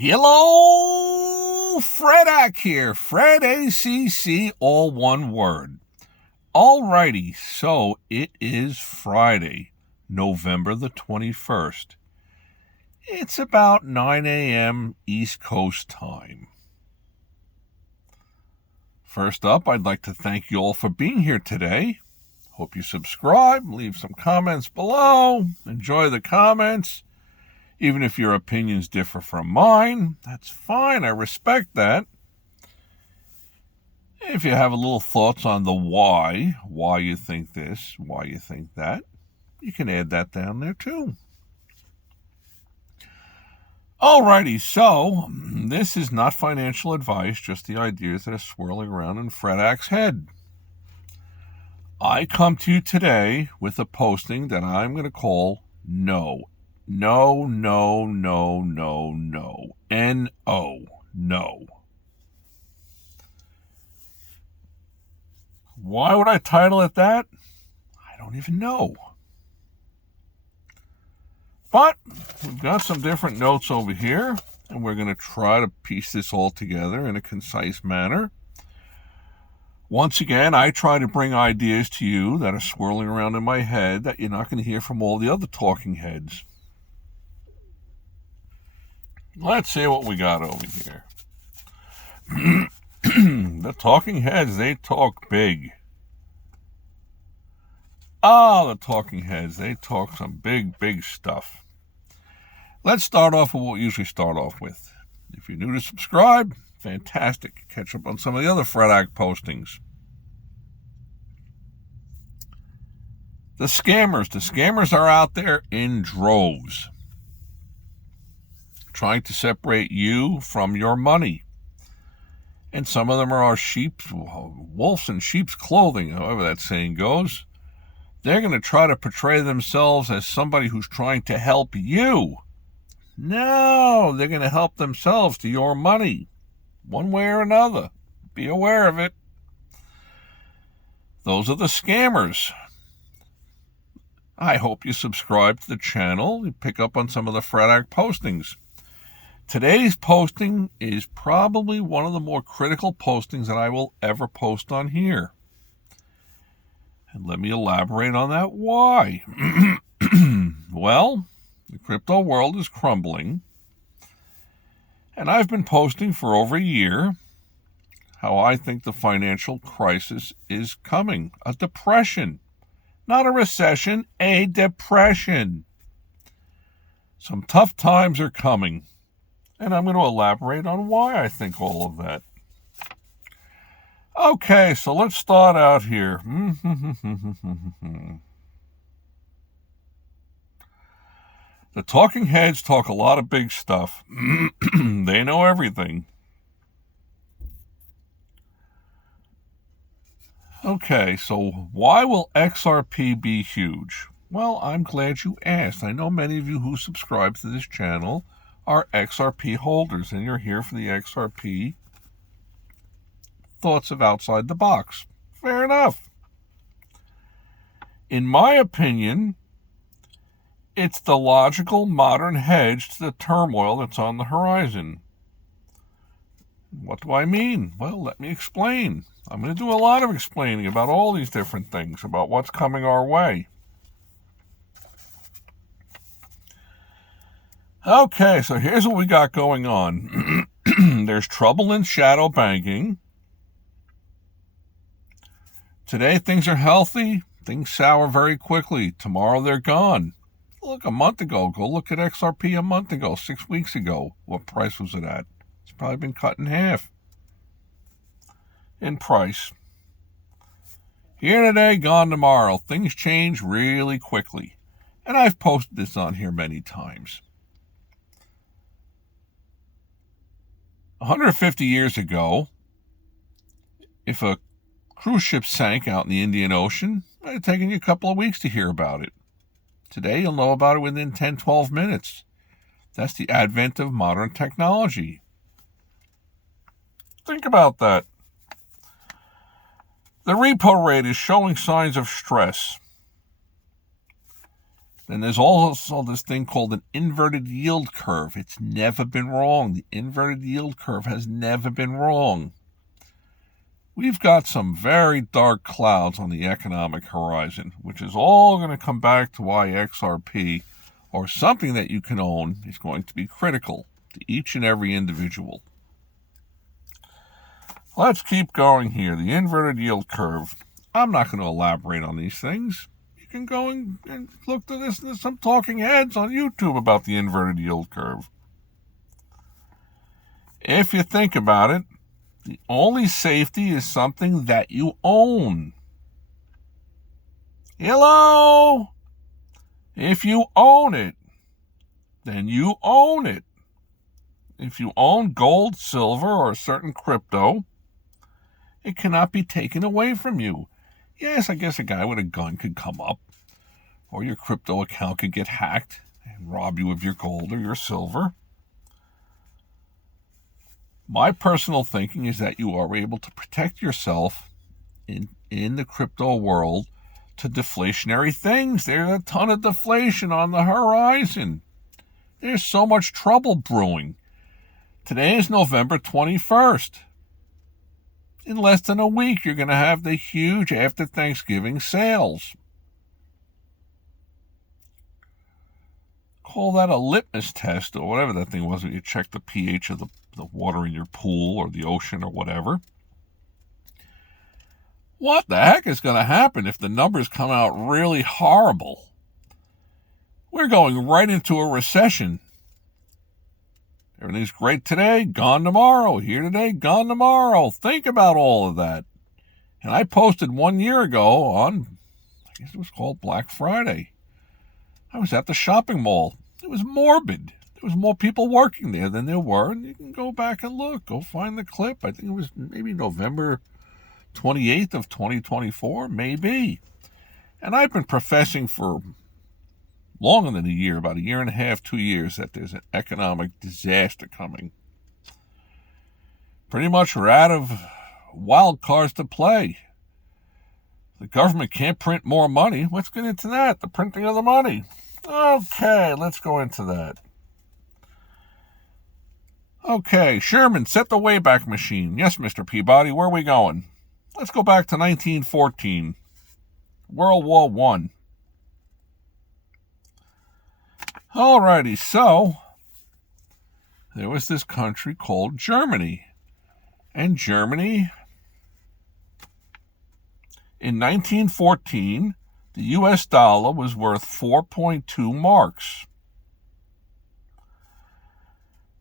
Hello, Fredak here. Fred ACC, all one word. Alrighty, so it is Friday, November the 21st. It's about 9 a.m. East Coast time. First up, I'd like to thank you all for being here today. Hope you subscribe, leave some comments below, enjoy the comments. Even if your opinions differ from mine, that's fine. I respect that. If you have a little thoughts on the why you think this, why you think that, you can add that down there too. Alrighty, so this is not financial advice, just the ideas that are swirling around in Fredak's head. I come to you today with a posting that I'm going to call No. No, no, no, no, no. N-O. No. Why would I title it that? I don't even know. But we've got some different notes over here, and we're going to try to piece this all together in a concise manner. Once again, I try to bring ideas to you that are swirling around in my head that you're not going to hear from all the other talking heads. Let's see what we got over here. The talking heads, they talk big. The talking heads, they talk some big stuff. Let's start off with what we usually start off with. If you're new to subscribe, fantastic. Catch up on some of the other Fredak postings. The scammers are out there in droves, trying to separate you from your money. And some of them are wolves in sheep's clothing, however that saying goes. They're going to try to portray themselves as somebody who's trying to help you. No, they're going to help themselves to your money, one way or another. Be aware of it. Those are the scammers. I hope you subscribe to the channel and pick up on some of the Fredak postings. Today's posting is probably one of the more critical postings that I will ever post on here. And let me elaborate on that why. Well, the crypto world is crumbling. And I've been posting for over a year how I think the financial crisis is coming. A depression. Not a recession, a depression. Some tough times are coming. And I'm going to elaborate on why I think all of that. Okay, so let's start out here. The talking heads talk a lot of big stuff. They know everything. Okay, so why will XRP be huge? Well, I'm glad you asked. I know many of you who subscribe to this channel are XRP holders, and you're here for the XRP thoughts of outside the box. Fair enough. In my opinion, it's the logical modern hedge to the turmoil that's on the horizon. What do I mean? Well, let me explain. I'm going to do a lot of explaining about all these different things, about what's coming our way. Okay, so here's what we got going on. There's trouble in shadow banking. Today things are healthy. Things sour very quickly. Tomorrow they're gone. Look, a month ago, go look at XRP a month ago, 6 weeks ago. What price was it at? It's probably been cut in half in price. Here today, gone tomorrow. Things change really quickly. And I've posted this on here many times. 150 years ago, if a cruise ship sank out in the Indian Ocean, it would have taken you a couple of weeks to hear about it. Today, you'll know about it within 10, 12 minutes. That's the advent of modern technology. Think about that. The repo rate is showing signs of stress. Then there's also this thing called an inverted yield curve. It's never been wrong. The inverted yield curve has never been wrong. We've got some very dark clouds on the economic horizon, which is all going to come back to why XRP, or something that you can own, is going to be critical to each and every individual. Let's keep going here. The inverted yield curve. I'm not going to elaborate on these things. You can go and look to this. There's some talking heads on YouTube about the inverted yield curve. If you think about it, the only safety is something that you own. Hello? If you own it, then you own it. If you own gold, silver, or a certain crypto, it cannot be taken away from you. Yes, I guess a guy with a gun could come up, or your crypto account could get hacked and rob you of your gold or your silver. My personal thinking is that you are able to protect yourself in the crypto world to deflationary things. There's a ton of deflation on the horizon. There's so much trouble brewing. Today is November 21st. In less than a week, you're going to have the huge after Thanksgiving sales. Call that a litmus test or whatever that thing was when you check the pH of the water in your pool or the ocean or whatever. What the heck is going to happen if the numbers come out really horrible? We're going right into a recession. Everything's great today, gone tomorrow. Here today, gone tomorrow. Think about all of that. And I posted 1 year ago on, I guess it was called Black Friday. I was at the shopping mall. It was morbid. There was more people working there than there were. And you can go back and look. Go find the clip. I think it was maybe November 28th of 2024, maybe. And I've been professing for longer than a year, about a year and a half, 2 years, that there's an economic disaster coming. Pretty much we're out of wild cards to play. The government can't print more money. Let's get into that, the printing of the money. Okay, let's go into that. Okay, Sherman, set the Wayback Machine. Yes, Mr. Peabody, where are we going? Let's go back to 1914, World War I. Alrighty, so there was this country called Germany. And Germany, in 1914, the US dollar was worth 4.2 marks.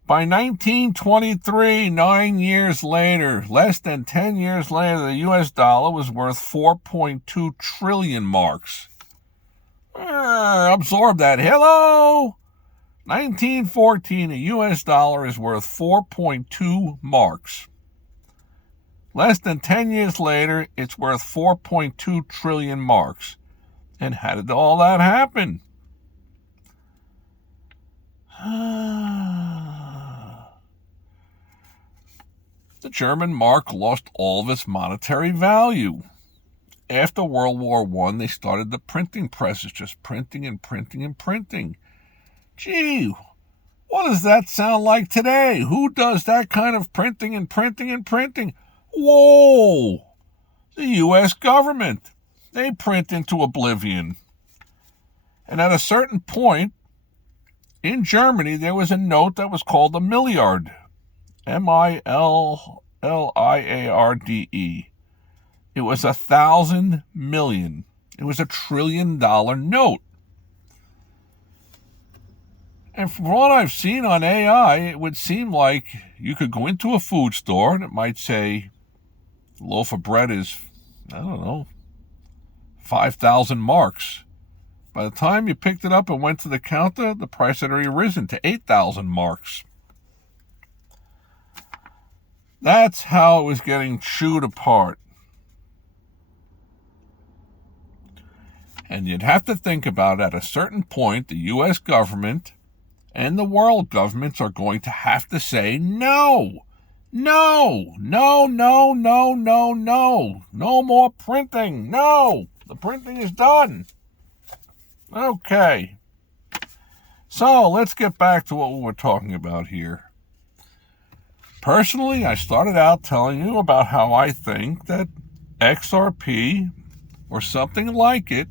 By 1923, 9 years later, less than 10 years later, the US dollar was worth 4.2 trillion marks. Absorb that. Hello? 1914, a US dollar is worth 4.2 marks. Less than 10 years later, it's worth 4.2 trillion marks. And how did all that happen? The German mark lost all of its monetary value. After World War I, they started the printing presses, just printing and printing and printing. Gee, what does that sound like today? Who does that kind of printing and printing and printing? Whoa! The U.S. government. They print into oblivion. And at a certain point, in Germany, there was a note that was called a milliard. M-I-L-L-I-A-R-D-E. It was 1,000 million. It was $1 trillion note. And from what I've seen on AI, it would seem like you could go into a food store and it might say the loaf of bread is, I don't know, 5,000 marks. By the time you picked it up and went to the counter, the price had already risen to 8,000 marks. That's how it was getting chewed apart. And you'd have to think about, at a certain point, the U.S. government and the world governments are going to have to say no. No, no, no, no, no, no. No more printing. No, the printing is done. Okay. So let's get back to what we were talking about here. Personally, I started out telling you about how I think that XRP or something like it,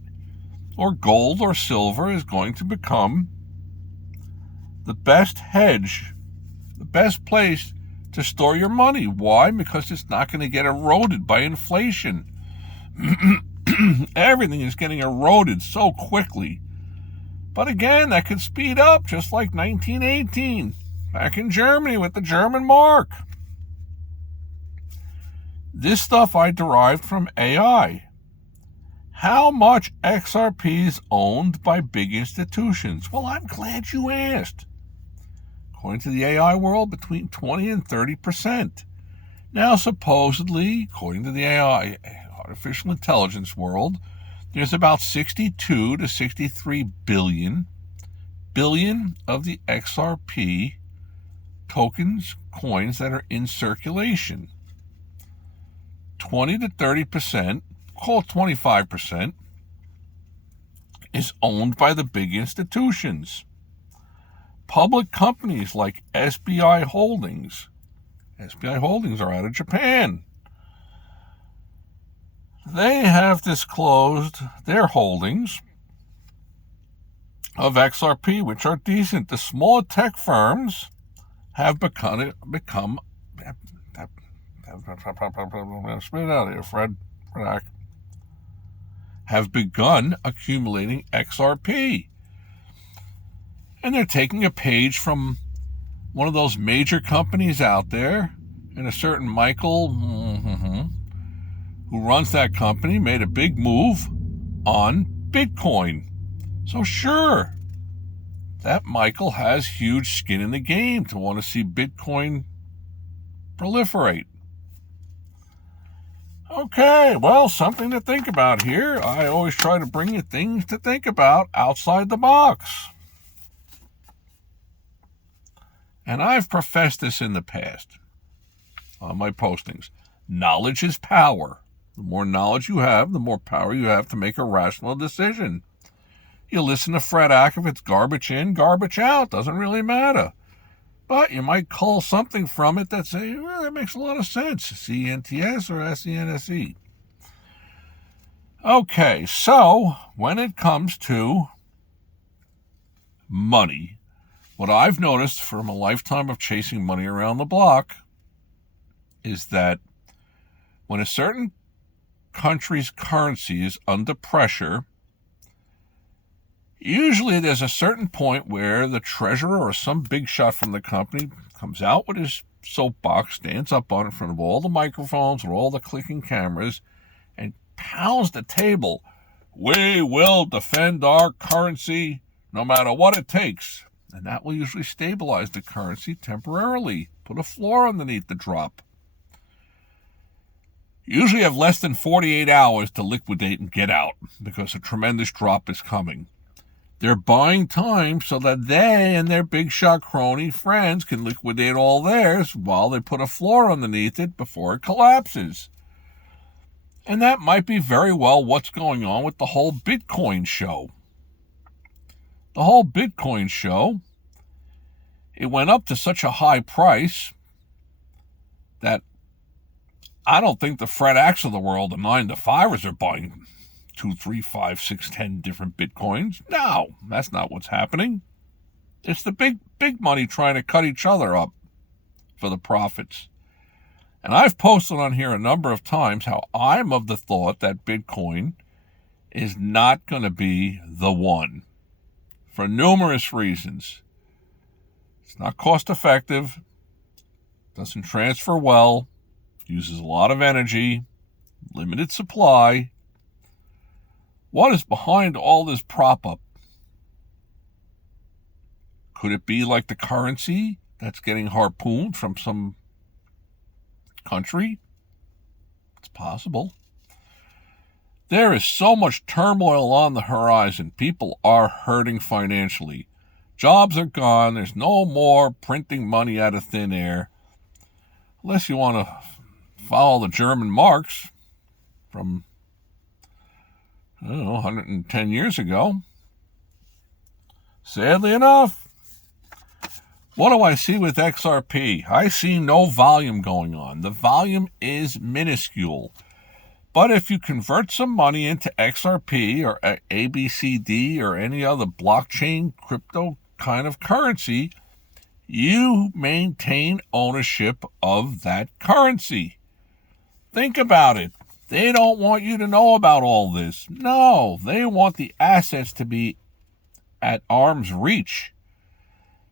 or gold or silver, is going to become the best hedge, the best place to store your money. Why? Because it's not going to get eroded by inflation. Everything is getting eroded so quickly. But again, that could speed up, just like 1918, back in Germany with the German mark. This stuff I derived from AI. How much XRP is owned by big institutions? Well, I'm glad you asked. According to the AI world, between 20 and 30%. Now, supposedly, according to the AI, artificial intelligence world, there's about 62 to 63 billion of the XRP tokens, coins that are in circulation. 20 to 30%, call it 25%, is owned by the big institutions. Public companies like SBI Holdings. SBI Holdings are out of Japan. They have disclosed their holdings of XRP, which are decent. The small tech firms have spit it out here, Fred. Have begun accumulating XRP. And they're taking a page from one of those major companies out there, and a certain Michael, who runs that company, made a big move on Bitcoin. So sure, that Michael has huge skin in the game to want to see Bitcoin proliferate. Okay, well, something to think about here. I always try to bring you things to think about outside the box. And I've professed this in the past on my postings. Knowledge is power. The more knowledge you have, the more power you have to make a rational decision. You listen to Fred Ack, if it's garbage in, garbage out. Doesn't really matter. But you might cull something from it that say, well, that makes a lot of sense. CNTS or SENSE. Okay, so when it comes to money, what I've noticed from a lifetime of chasing money around the block is that when a certain country's currency is under pressure, usually there's a certain point where the treasurer or some big shot from the company comes out with his soapbox, stands up on it in front of all the microphones and all the clicking cameras, and pounds the table. We will defend our currency no matter what it takes. And that will usually stabilize the currency temporarily, put a floor underneath the drop. Usually have less than 48 hours to liquidate and get out because a tremendous drop is coming. They're buying time so that they and their big shot crony friends can liquidate all theirs while they put a floor underneath it before it collapses. And that might be very well what's going on with the whole Bitcoin show. The whole Bitcoin show, it went up to such a high price that I don't think the Fred Acts of the world, the 9-to-5ers, are buying 2, 3, 5, 6, 10 different Bitcoins. No, that's not what's happening. It's the big money trying to cut each other up for the profits. And I've posted on here a number of times how I'm of the thought that Bitcoin is not going to be the one for numerous reasons. It's not cost effective, doesn't transfer well, uses a lot of energy, limited supply. What is behind all this prop up? Could it be like the currency that's getting harpooned from some country? It's possible. There is so much turmoil on the horizon. People are hurting financially. Jobs are gone. There's no more printing money out of thin air. Unless you want to follow the German marks from, 110 years ago. Sadly enough, what do I see with XRP? I see no volume going on. The volume is minuscule. But if you convert some money into XRP or ABCD or any other blockchain crypto kind of currency, you maintain ownership of that currency. Think about it. They don't want you to know about all this. No, they want the assets to be at arm's reach.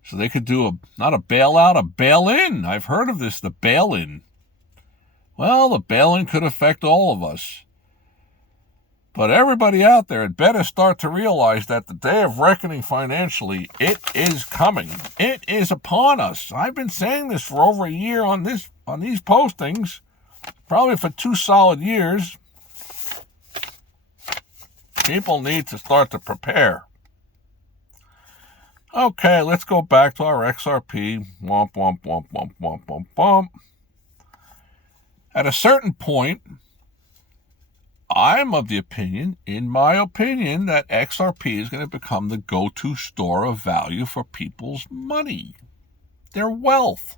So they could do not a bailout, a bail-in. I've heard of this, the bail-in. Well, the bail-in could affect all of us. But everybody out there had better start to realize that the day of reckoning financially, it is coming. It is upon us. I've been saying this for over a year on these postings, probably for 2 solid years. People need to start to prepare. Okay, let's go back to our XRP. Womp, womp, womp, womp, womp, womp, womp. At a certain point, I'm of the opinion, in my opinion, that XRP is going to become the go-to store of value for people's money, their wealth.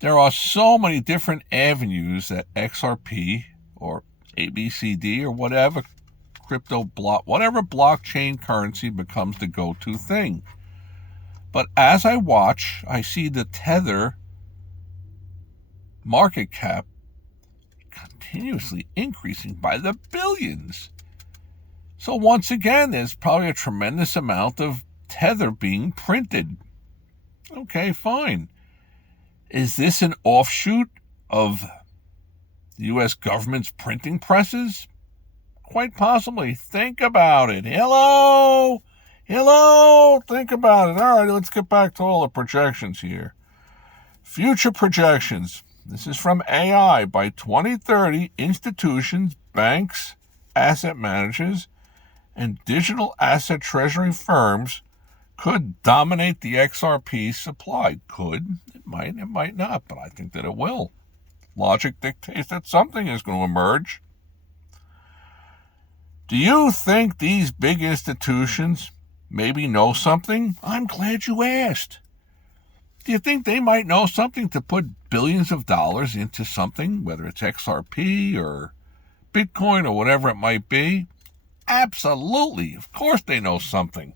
There are so many different avenues that XRP or ABCD or whatever whatever blockchain currency becomes the go-to thing. But as I watch, I see the Tether market cap continuously increasing by the billions. So once again, there's probably a tremendous amount of Tether being printed. Okay, fine. Is this an offshoot of the U.S. government's printing presses? Quite possibly. Think about it. Hello? Think about it. All right, let's get back to all the projections here. Future projections. This is from AI. By 2030, institutions, banks, asset managers, and digital asset treasury firms could dominate the XRP supply. Could. It might not, but I think that it will. Logic dictates that something is going to emerge. Do you think these big institutions maybe know something? I'm glad you asked. Do you think they might know something to put billions of dollars into something, whether it's XRP or Bitcoin or whatever it might be? Absolutely. Of course they know something.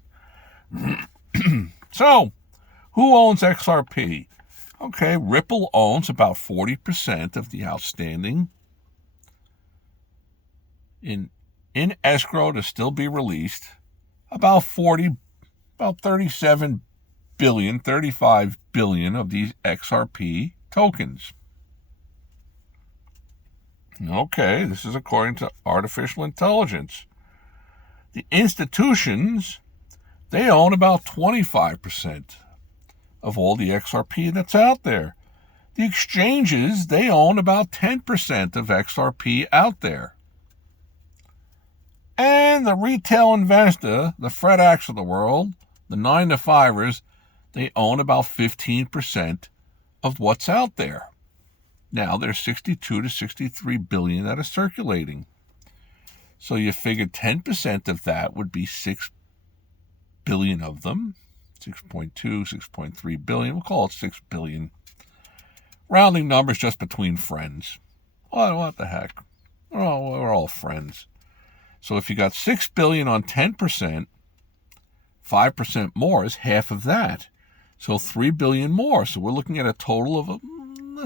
So, who owns XRP? Okay, Ripple owns about 40% of the outstanding in escrow to still be released. About 37 billion, 35 billion of these XRP tokens. Okay, this is according to artificial intelligence. The institutions, they own about 25% of all the XRP that's out there. The exchanges, they own about 10% of XRP out there. And the retail investor, the Fred Acts of the world, the 9-to-5ers, they own about 15% of what's out there. Now there's 62 to 63 billion that are circulating. So you figure 10% of that would be 6 billion of them. 6.2, 6.3 billion. We'll call it 6 billion. Rounding numbers just between friends. What the heck? We're all friends. So if you got 6 billion on 10%, 5% more is half of that. So 3 billion more. So we're looking at a total of a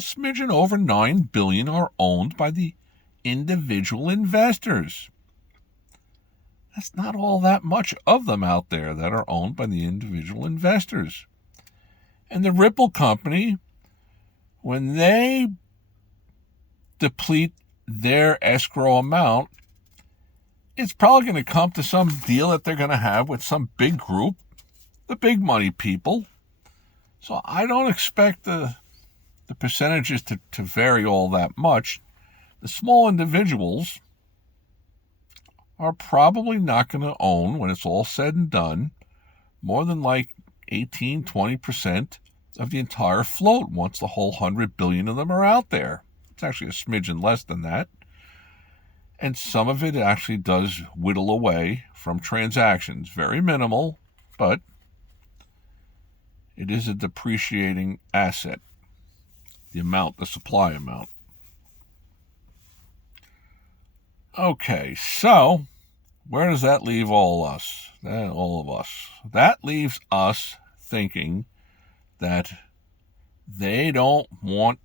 smidgen over 9 billion are owned by the individual investors. That's not all that much of them out there that are owned by the individual investors. And the Ripple company, when they deplete their escrow amount, it's probably going to come to some deal that they're going to have with some big group, the big money people. So I don't expect the percentages to vary all that much. The small individuals are probably not going to own, when it's all said and done, more than like 18, 20% of the entire float once the whole 100 billion of them are out there. It's actually a smidgen less than that. And some of it actually does whittle away from transactions. Very minimal, but it is a depreciating asset, the supply amount. Okay, so where does that leave all of us? That leaves us thinking that they don't want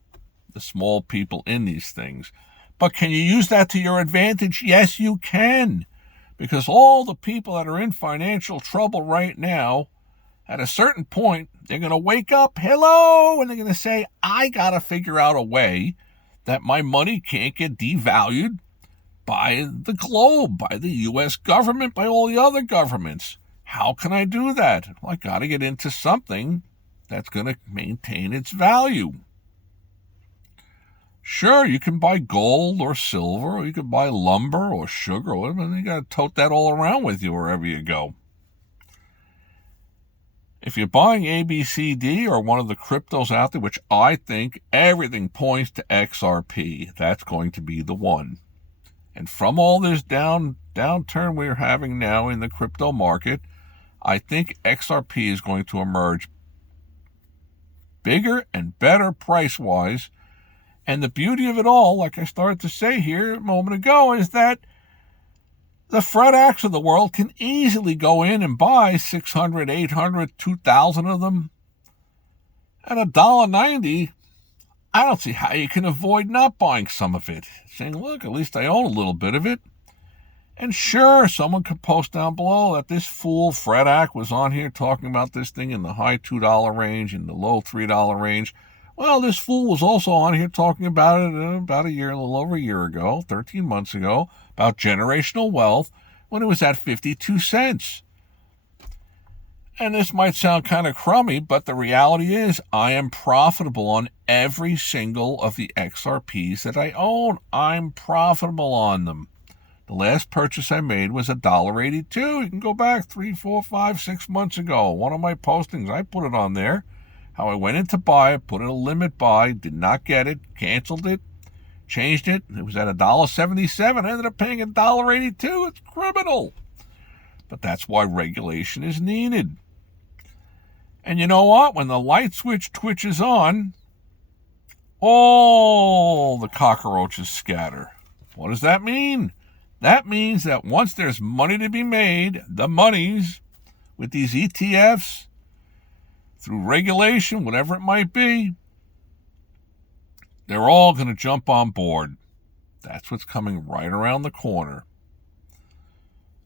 the small people in these things. But can you use that to your advantage? Yes, you can. Because all the people that are in financial trouble right now, at a certain point, they're going to wake up, hello, and they're going to say, I got to figure out a way that my money can't get devalued by the globe, by the U.S. government, by all the other governments. How can I do that? Well, I got to get into something that's going to maintain its value. Sure, you can buy gold or silver, or you can buy lumber or sugar, or whatever, and you got to tote that all around with you wherever you go. If you're buying ABCD or one of the cryptos out there, which I think everything points to XRP, that's going to be the one. And from all this downturn we're having now in the crypto market, I think XRP is going to emerge bigger and better price-wise. And the beauty of it all, like I started to say here a moment ago, is that the Fred Acts of the world can easily go in and buy 600, 800, 2,000 of them at $1.90. I don't see how you can avoid not buying some of it. Saying, look, at least I own a little bit of it. And sure, someone could post down below that this fool Fred Act was on here talking about this thing in the high $2 range, in the low $3 range. Well, this fool was also on here talking about it about a little over a year ago, 13 months ago, about generational wealth when it was at 52 cents. And this might sound kind of crummy, but the reality is I am profitable on every single of the XRPs that I own. I'm profitable on them. The last purchase I made was $1.82. You can go back 3, 4, 5, 6 months ago. One of my postings, I put it on there. How I went in to buy it, put in a limit buy, did not get it, canceled it, changed it. It was at $1.77. I ended up paying $1.82. It's criminal. But that's why regulation is needed. And you know what? When the light switch twitches on, all the cockroaches scatter. What does that mean? That means that once there's money to be made, the monies with these ETFs, through regulation, whatever it might be, they're all going to jump on board. That's what's coming right around the corner.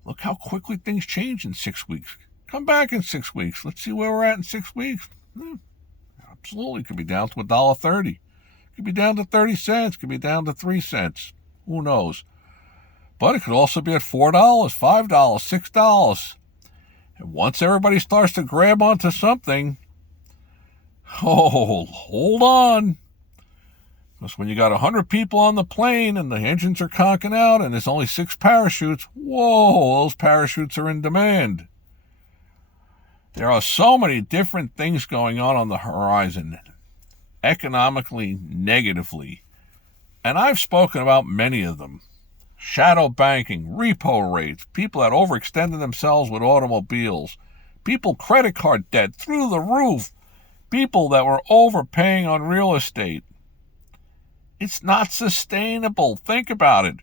Look how quickly things change in 6 weeks. Come back in 6 weeks. Let's see where we're at in 6 weeks. Absolutely. Could be down to $1.30. Could be down to 30 cents. Could be down to 3 cents. Who knows? But it could also be at $4, $5, $6. And once everybody starts to grab onto something, hold on. Because when you got 100 people on the plane and the engines are conking out and there's only 6 parachutes, whoa, those parachutes are in demand. There are so many different things going on the horizon, economically, negatively. And I've spoken about many of them. Shadow banking, repo rates, people that overextended themselves with automobiles, people credit card debt through the roof, people that were overpaying on real estate. It's not sustainable. Think about it.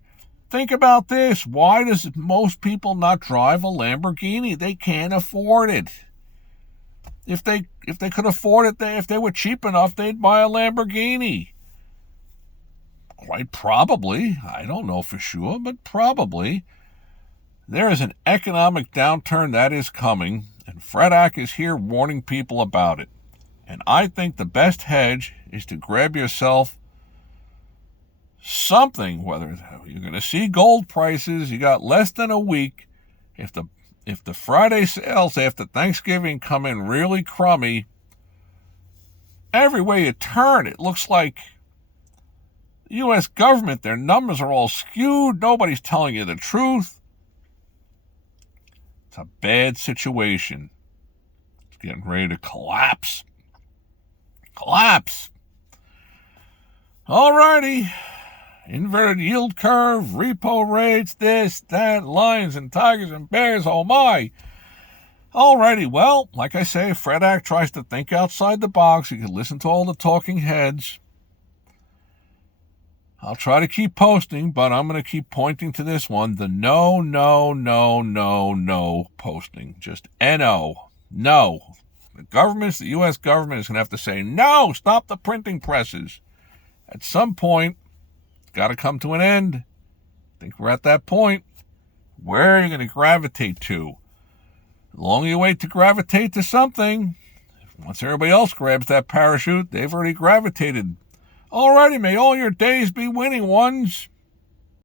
Think about this. Why does most people not drive a Lamborghini? They can't afford it. If they could afford it, if they were cheap enough, they'd buy a Lamborghini. Quite probably, I don't know for sure, but probably, there is an economic downturn that is coming, and Fred Ack is here warning people about it. And I think the best hedge is to grab yourself something, whether you're going to see gold prices, you got less than a week. If the Friday sales after Thanksgiving come in really crummy, every way you turn, it looks like the U.S. government, their numbers are all skewed. Nobody's telling you the truth. It's a bad situation. It's getting ready to collapse. Collapse. All righty. Inverted yield curve, repo rates, this, that, lions and tigers and bears, oh my. Alrighty, well, like I say, Fred Act tries to think outside the box. You can listen to all the talking heads. I'll try to keep posting, but I'm going to keep pointing to this one, the no posting. Just N-O. No. The U.S. government is going to have to say, no, stop the printing presses. At some point, it's got to come to an end. I think we're at that point. Where are you going to gravitate to? The longer you wait to gravitate to something, once everybody else grabs that parachute, they've already gravitated. Alrighty, may all your days be winning ones.